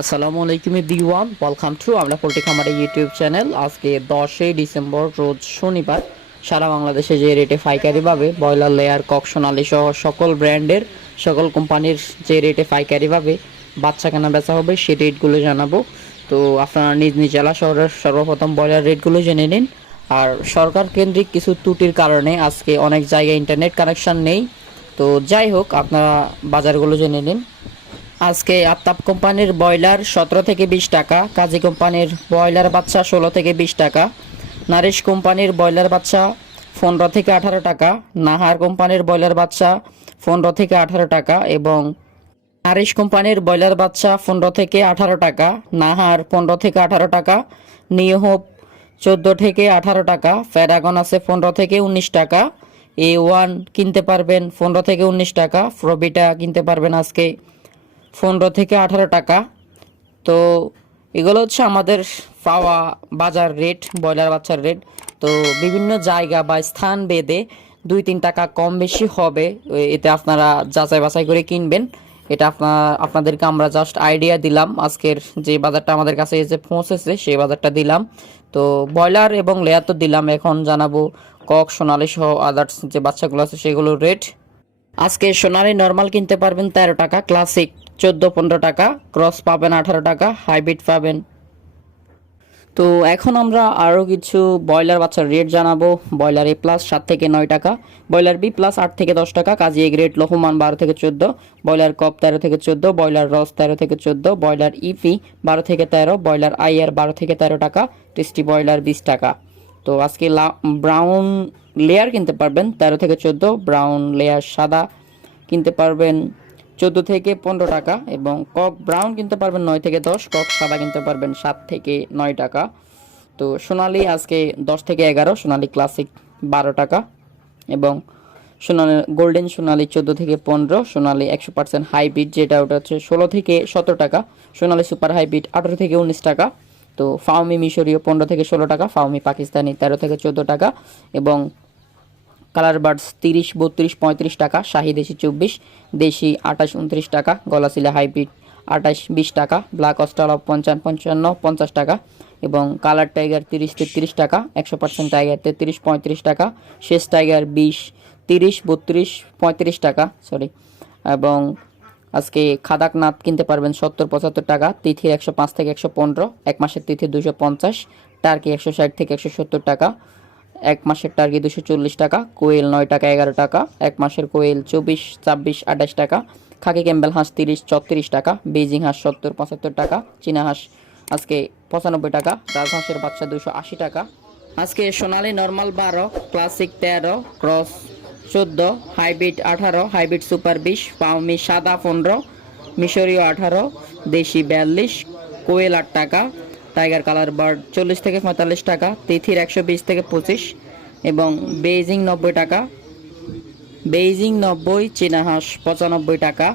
আসসালামু আলাইকুম everyone, welcome to আমরাপোল্ট্রিখামারি ইউটিউব চ্যানেল। আজকে 10 ডিসেম্বর রোজ শনিবার সারা বাংলাদেশে যে রেটে পাইকারিভাবে ব্রয়লার লেয়ার কক সোনালি সহ সকল ব্র্যান্ডের সকল কোম্পানির যে রেটে পাইকারিভাবে বাচ্চা কেনা বেচা হবে সেই রেটগুলো জানাবো। তো আপনারা নিজ নিজ জেলা শহরের সর্বপ্রথম ব্রয়লার রেটগুলো জেনে নিন। আর সরকার কেন্দ্রিক কিছু ত্রুটির কারণে আজকে অনেক জায়গায় ইন্টারনেট কানেকশন নেই। তো যাই হোক, আপনারা বাজারগুলো জেনে নিন। আজকে আত্তাপ কোম্পানির ব্রয়লার 17 থেকে 20 টাকা, কাজী কোম্পানির ব্রয়লার বাচ্চা 16 থেকে 20 টাকা, নারিশ কোম্পানির ব্রয়লার বাচ্চা 15 থেকে 18 টাকা, নাহার কোম্পানির ব্রয়লার বাচ্চা 15 থেকে 18 টাকা এবং নারিশ কোম্পানির ব্রয়লার বাচ্চা 15 থেকে 18 টাকা, নাহার 15 থেকে 18 টাকা, নিউ হোপ 14 থেকে 18 টাকা, প্যারাগন আছে 15 থেকে 19 টাকা, A1 কিনতে পারবেন 15 থেকে 19 টাকা, প্রবিটা কিনতে পারবেন আজকে 15 থেকে 18 টাকা। তো এগুলো হচ্ছে আমাদের পাওয়া বাজার রেট, ব্রয়লার বাচ্চার রেট। তো বিভিন্ন জায়গা বা স্থান ভেদে 2-3 টাকা কম বেশি হবে, এতে আপনারা যাচাই বাছাই করে কিনবেন। এটা আপনাদেরকে আমরা জাস্ট আইডিয়া দিলাম। আজকের যে বাজারটা আমাদের কাছে এসে পৌঁছেছে সেই বাজারটা দিলাম। তো ব্রয়লার এবং লেয়ার তো দিলাম, এখন জানাবো কক সোনালি সহ আদার্স যে বাচ্চাগুলো আছে সেগুলোর রেট। আজকে সোনালি নর্মাল কিনতে পারবেন 13 টাকা, ক্লাসিক 14-15 টাকা, ক্রস পাবেন 18 টাকা, হাইব্রিড পাবেন। তো এখন আমরা আরও কিছু ব্রয়লার বাচ্চার রেট জানাবো। ব্রয়লার A+ 7 থেকে 9 টাকা, ব্রয়লার B+ 8 থেকে 10 টাকা, কাজী এ গ্রেড লহমান 12 থেকে 14, ব্রয়লার কপ 13 থেকে 14, ব্রয়লার রস 13 থেকে 14, ব্রয়লার ইফি 12 থেকে 13, ব্রয়লার IR 12 থেকে 13 টাকা, টেস্টি ব্রয়লার 20 টাকা। তো আজকে ব্রাউন লেয়ার কিনতে পারবেন 13 থেকে 14, ব্রাউন লেয়ার সাদা কিনতে পারবেন 14 থেকে 15 টাকা এবং কক ব্রাউন কিনতে পারবেন 9 থেকে 10, কক সাদা কিনতে পারবেন 7 থেকে 9 টাকা। তো সোনালি আজকে 10 থেকে 11, সোনালি ক্লাসিক 12 টাকা এবং সোনালি গোল্ডেন সোনালি 14 থেকে 15, সোনালি 100% হাইব্রিড যেটা ওটা হচ্ছে 16 থেকে 17 টাকা, সোনালি সুপার হাইব্রিড 18 থেকে 19 টাকা। তো ফাউমি মিশরীয় 15 থেকে 16 টাকা, ফাউমি পাকিস্তানি 13 থেকে 14 টাকা এবং কালার বার্ডস 30, 32, 35 টাকা, শাহি দেশি 24, দেশি 28, 29 টাকা, গলাশিলা হাইব্রিড 28, 20 টাকা, ব্ল্যাক অস্ট্রালপ 55, 55, 50 টাকা এবং কালার টাইগার 30, 33 টাকা, 100% টাইগার 33, 35 টাকা, শেষ টাইগার 20, 30, 32, 35 টাকা সরি। এবং আজকে খাদাকনাথ কিনতে পারবেন 70-75 টাকা, তিথির 105 থেকে 115, এক মাসের তিথি 250, টার্কি 160 থেকে 170 টাকা, এক মাসের টার্গেট 240 টাকা, কোয়েল 9 টাকা 11 টাকা, এক মাসের কোয়েল 24, 26, 28 টাকা, খাকি ক্যাম্বেল হাঁস 30, 34 টাকা, বেজিং হাঁস 70, 75 টাকা, চীনা হাঁস আজকে 95 টাকা, রাজহাঁসের বাচ্চা 280 টাকা। আজকে সোনালি normal 12, classic 13, cross 14, hybrid 18, hybrid super 20, পাউমি সাদা 15, মিশরীয় 18, দেশি 42, কোয়েল 8 টাকা, টাইগার কালার বার্ড 40 থেকে 45 টাকা, তিথির 120 থেকে 25 এবং বেইজিং 90 টাকা, বেইজিং 90, চীনা হাঁস 95 টাকা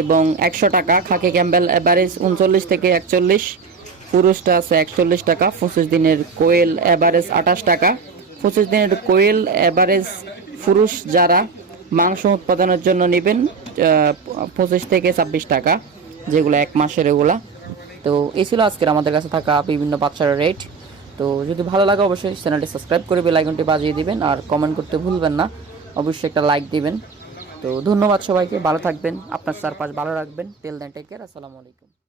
এবং 100 টাকা, খাকি ক্যাম্বেল এভারেজ 39 থেকে 41, পুরুষটা আছে 41 টাকা, 25 দিনের কোয়েল এভারেজ 28 টাকা, 25 দিনের কোয়েল এভারেজ পুরুষ যারা মাংস উৎপাদনের জন্য নেবেন 25 থেকে 26 টাকা, যেগুলো এক মাসের এগুলা। তো এই ছিল আজকের আমাদের কাছে থাকা বিভিন্ন বাচ্চার রেট। তো যদি ভালো লাগে অবশ্যই চ্যানেলটি সাবস্ক্রাইব করে বেল আইকনটি বাজিয়ে দিবেন আর কমেন্ট করতে ভুলবেন না, অবশ্যই একটা লাইক দিবেন। তো ধন্যবাদ সবাইকে, ভালো থাকবেন, আপনার চারপাশ ভালো রাখবেন। টেল দেন, টেক কেয়ার, আসসালামু আলাইকুম।